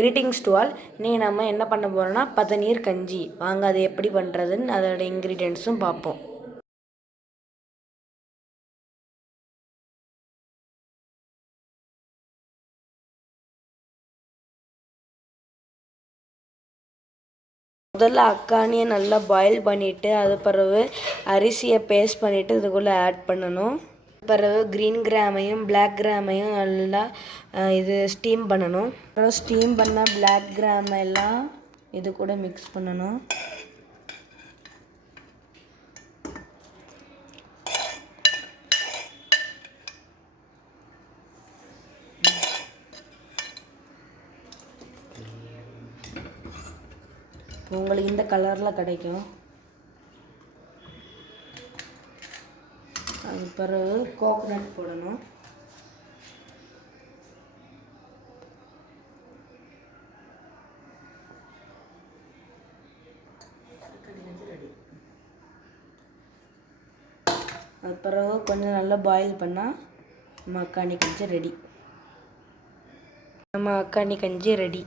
Greetings to all. இன்றைக்கி நம்ம என்ன பண்ண போகிறோம்னா பதநீர் கஞ்சி. வாங்க அது எப்படி பண்ணுறதுன்னு அதோட இன்க்ரீடியன்ட்ஸும் பார்ப்போம். முதல்ல அக்கானியை நல்லா பாயில் பண்ணிவிட்டு அது பிறகு அரிசியை பேஸ்ட் பண்ணிவிட்டு இதுக்குள்ளே ஆட் பண்ணணும். பிறகு க்ரீன் கிராமையும் பிளாக் கிராமையும் நல்லா இது ஸ்டீம் பண்ணணும். அப்புறம் ஸ்டீம் பண்ண பிளாக் கிராம் எல்லாம் இது கூட மிக்ஸ் பண்ணணும். உங்களுக்கு இந்த கலரில் கிடைக்கும். அது பிறகு கோகோனட் போடணும். அது பிறகு கொஞ்சம் நல்லா பாயில் பண்ணால் நம்ம அக்கானி கஞ்சி ரெடி.